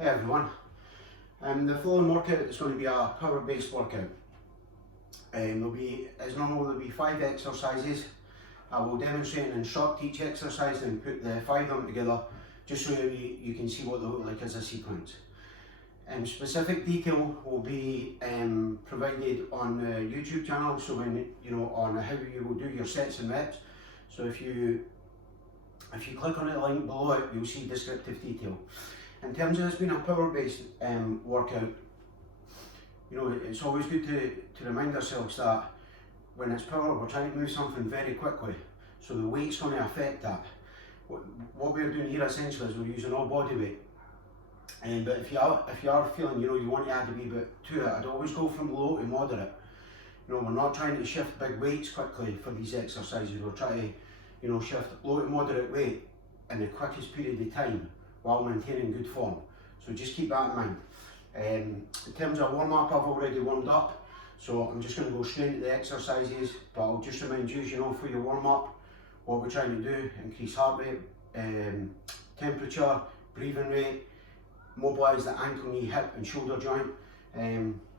Hey everyone, the following workout is going to be a power-based workout. There'll be, as normal, there'll be 5 exercises. I will demonstrate and instruct each exercise and put the 5 of them together just so you can see what they look like as a sequence. Specific detail will be provided on the YouTube channel, so when on how you will do your sets and reps. So if you click on the link below it, you'll see descriptive detail. In terms of this being a power-based workout, it's always good to remind ourselves that when it's power, we're trying to move something very quickly, so the weight's going to affect that. What we're doing here essentially is we're using all body weight. But if you are feeling you want to add a wee bit to it, I'd always go from low to moderate. We're not trying to shift big weights quickly for these exercises. We're trying to shift low to moderate weight in the quickest period of time while maintaining good form. So just keep that in mind. In terms of warm up, I've already warmed up, so I'm just going to go straight into the exercises, but I'll just remind you, for your warm up, what we're trying to do: increase heart rate, temperature, breathing rate, mobilise the ankle, knee, hip and shoulder joint.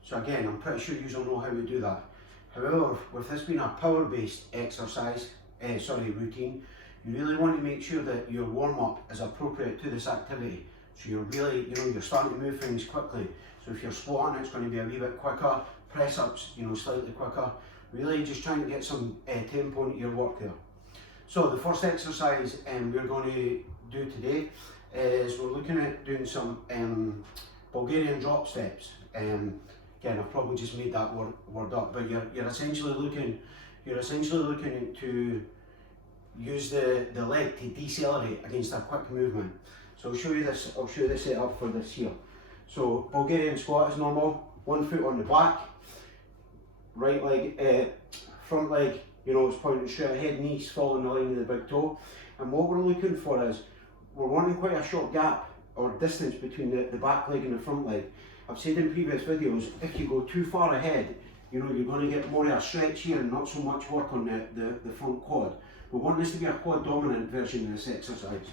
So again, I'm pretty sure you all know how to do that. However, with this being a power-based exercise, routine, you really want to make sure that your warm-up is appropriate to this activity. So you're really, you're starting to move things quickly. So if you're squatting, it's going to be a wee bit quicker. Press-ups, slightly quicker. Really just trying to get some tempo into your work there. So the first exercise we're going to do today is we're looking at doing some Bulgarian drop steps. Again, I've probably just made that word up, but you're essentially looking to use the leg to decelerate against a quick movement. So I'll show you the setup for this here. So Bulgarian squat is normal, one foot on the back, right leg, front leg, is pointing straight ahead, knees following the line of the big toe. And what we're looking for is, we're wanting quite a short gap or distance between the back leg and the front leg. I've said in previous videos, if you go too far ahead, you're going to get more of a stretch here and not so much work on the front quad. We want this to be a quad dominant version of this exercise.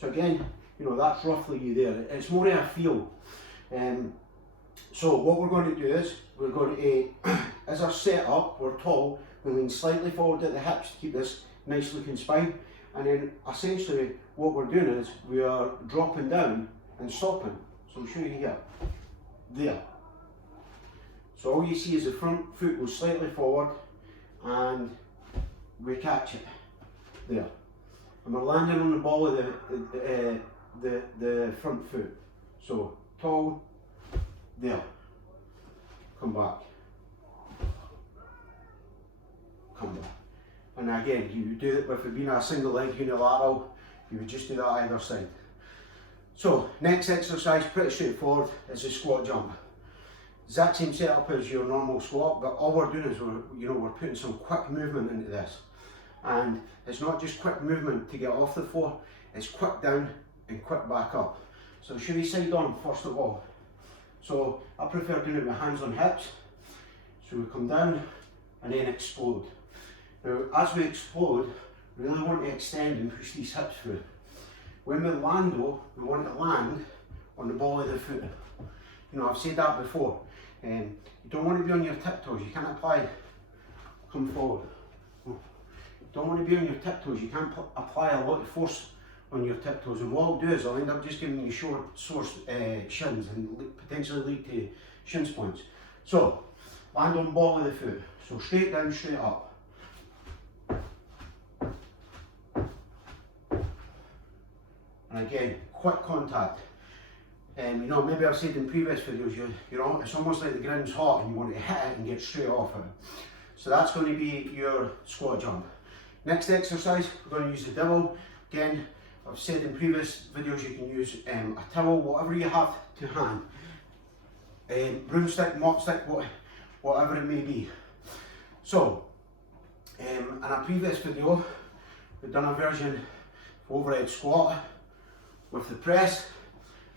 So again, that's roughly you there. It's more of a feel. So what we're going to do is, we're going to, as our setup, we're tall, we lean slightly forward at the hips to keep this nice looking spine. And then essentially what we're doing is we are dropping down and stopping. So I'll show you here. There. So all you see is the front foot goes slightly forward and we catch it. There. And we're landing on the ball of the front foot. So tall, there. Come back. Come back. And again, you would do it with it being a single leg unilateral, you would just do that either side. So, next exercise, pretty straightforward, is a squat jump. Exact same setup as your normal squat, but all we're doing is we're putting some quick movement into this. And it's not just quick movement to get off the floor, it's quick down and quick back up. So I'll show you side on first of all. So I prefer doing it with hands on hips. So we come down and then explode. Now, as we explode, we really want to extend and push these hips through. When we land though, we want to land on the ball of the foot. I've said that before. You don't want to be on your tiptoes, you can't come forward. You don't want to be on your tiptoes, you can't apply a lot of force on your tiptoes. And what I'll do is I'll end up just giving you sore shins and potentially lead to shin splints. So, land on ball of the foot. So straight down, straight up. And again, quick contact. Maybe I've said in previous videos, it's almost like the ground's hot and you want to hit it and get straight off it. So that's going to be your squat jump. Next exercise, we're going to use the dowel. Again, I've said in previous videos you can use a towel, whatever you have to hand. Broomstick, mop stick, whatever it may be. So, in a previous video, we've done a version of overhead squat with the press.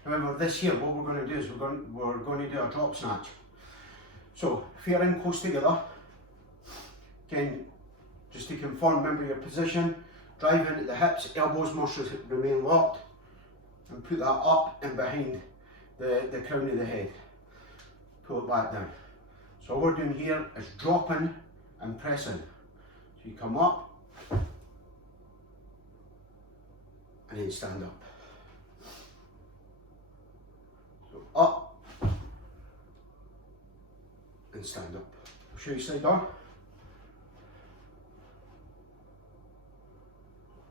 However, this here, what we're going to do is we're going to do a drop snatch. So, feet are in close together. Again, just to confirm, remember your position. Drive into the hips, elbows must remain locked, and put that up and behind the crown of the head. Pull it back down. So all we're doing here is dropping and pressing. So you come up and then stand up. So up and stand up. I'll show you side on.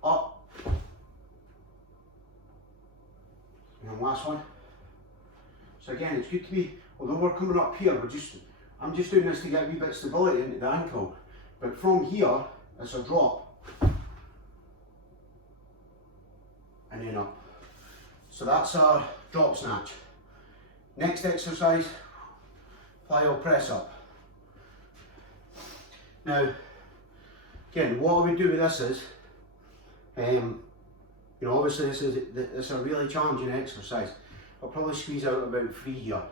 Up. And last one. So again, it's good to be, although we're coming up here, I'm just doing this to get a wee bit of stability into the ankle. But from here, it's a drop. And then up. So that's our drop snatch. Next exercise, plyo press up. Now, again, what I would do with this is, you know, obviously this is a really challenging exercise. I'll probably squeeze out about 3 here.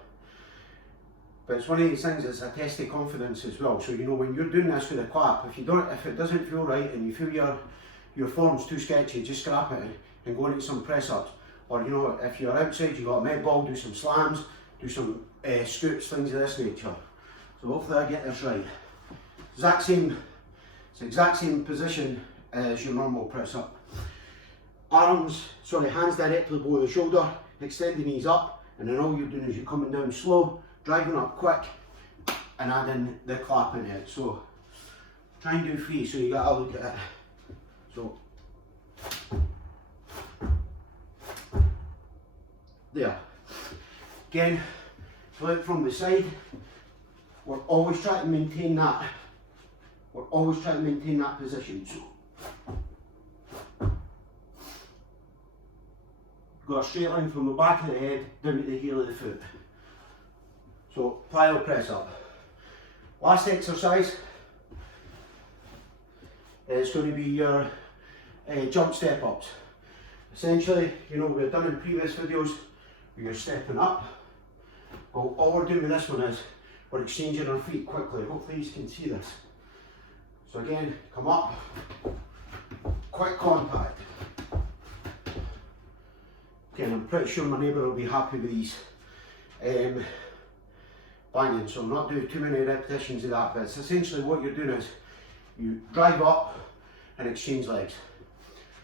But it's one of these things that's a test of confidence as well. So you know when you're doing this with a clap, if it doesn't feel right and you feel your form's too sketchy, just scrap it and go into some press ups. Or you know, if you're outside, you've got a med ball, do some slams, do some scoops, things of this nature. So hopefully I get this right. It's the exact same position as your normal press up. Hands directly below the shoulder, extend the knees up, and then all you're doing is you're coming down slow, driving up quick, and adding the clap in it. So try and do 3, so you gotta look at it. So there. Again, flip from the side. We're always trying to maintain that. We're always trying to maintain that position. So got a straight line from the back of the head down to the heel of the foot. So plyo press up. Last exercise is going to be your jump step ups. Essentially, you know, we've done in previous videos where you're stepping up. Well, all we're doing with this one is we're exchanging our feet quickly. Hopefully you can see this. So again, come up, quick contact. Again, I'm pretty sure my neighbour will be happy with these banging, so I'm not doing too many repetitions of that, but it's essentially what you're doing is you drive up and exchange legs.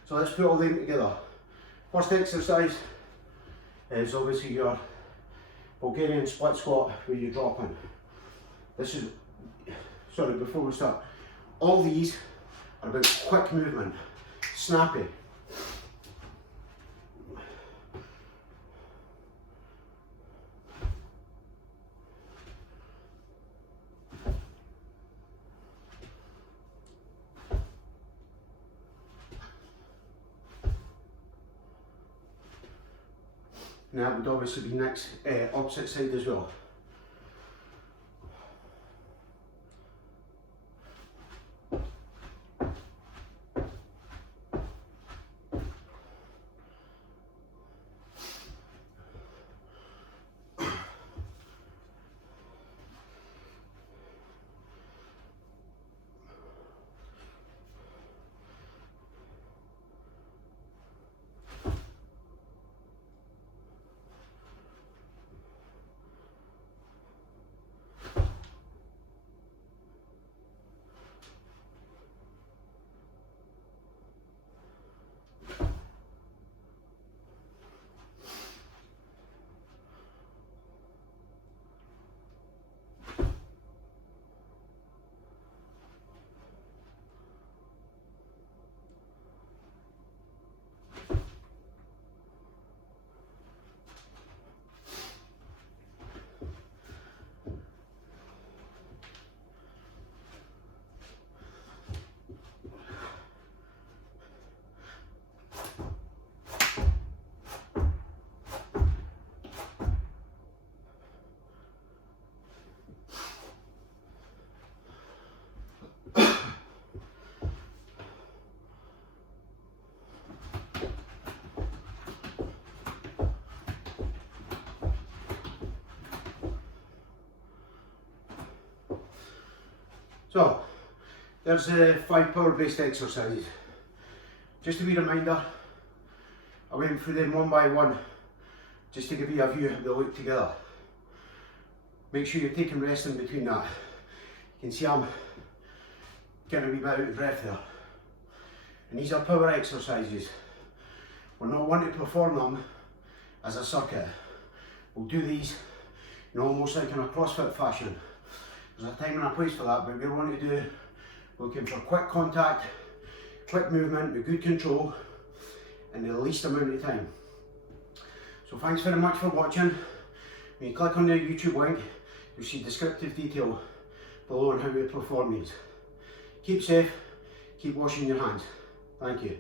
So let's put all them together. First exercise is obviously your Bulgarian split squat where you're dropping. This is, sorry, before we start, all these are about quick movement, snappy. And that would obviously be next opposite side as well. So, there's 5 power-based exercises. Just a wee reminder, I went through them one by one just to give you a view of how they look together. Make sure you're taking rest in between that. You can see I'm getting a wee bit out of breath there. And these are power exercises. We're not wanting to perform them as a circuit. We'll do these, you know, almost like in a CrossFit fashion. There's a time and a place for that, but we're wanting to do, looking for quick contact, quick movement with good control, in the least amount of time. So thanks very much for watching. When you click on the YouTube link, you'll see descriptive detail below on how we perform these. Keep safe, keep washing your hands. Thank you.